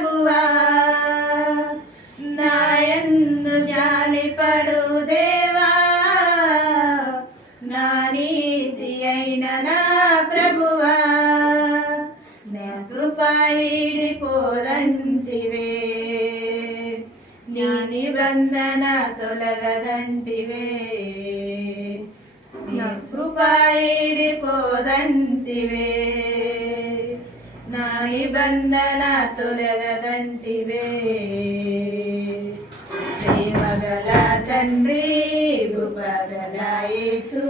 ప్రభువా నాయందు జాలిపడు దేవా నా నీతి అయిన నా ప్రభువా నా కృపైడిపోదంటివే నీ నిబంధన తొలగదంటివే నా కృపైడిపోదంటివే నిబంధన తొలగదంటివే. ప్రేమగల తండ్రి కృపగల యేసు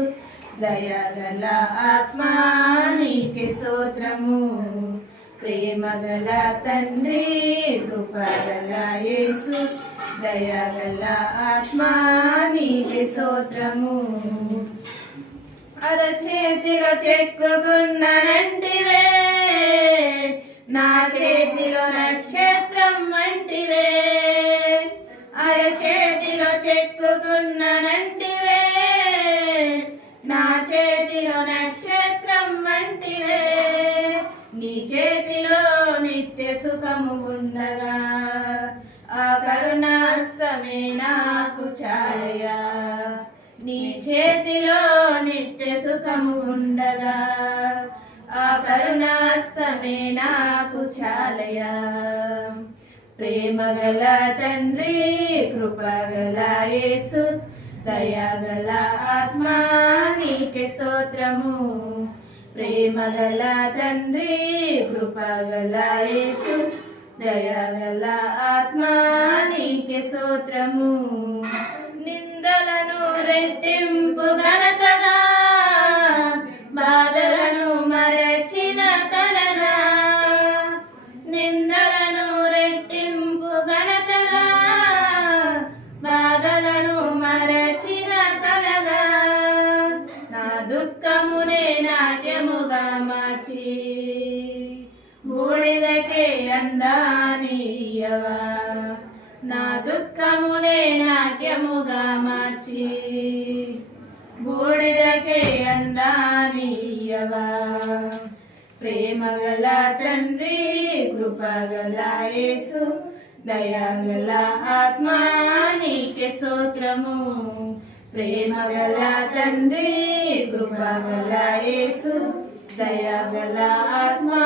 దయగల ఆత్మా నీకే ప్రేమగల తండ్రి కృపగల యేసు దయగల ఆత్మా నీకే స్తోత్రము. అరచేతిలో చెక్కుకున్ననంటివే నా చేతిలో నక్షత్రం వంటివే. అరచేతిలో చెక్కుకున్ననంటివే నా చేతిలో నక్షత్రం వంటివే. నీ చేతిలో నిత్య సుఖము ఉండగా. ఆ కరుణాస్తమే నాకు చాలయా నీ చేతిలో నిత్య సుఖము ఉండగా. ఆ కరుణాస్తమే నాకు ప్రేమగల తండ్రి కృపగల యేసు దయగల ఆత్మా నీకే స్తోత్రము. ప్రేమగల తండ్రి కృపగల యేసు దయగల ఆత్మా నీకే స్తోత్రము. నిందలను రెట్టింపు దుఃఖమునే నాట్యముగా మార్చి బూడిదకే అందానీయవా. నా దుఃఖమునే నాట్యముగా మార్చి బూడిదకే అందానీయవా. ప్రేమగల తండ్రి కృపగల యేసు దయాగల ఆత్మా నీకే స్తోత్రము. ప్రేమగల తండ్రి కృపగల యేసు దయగల ఆత్మా.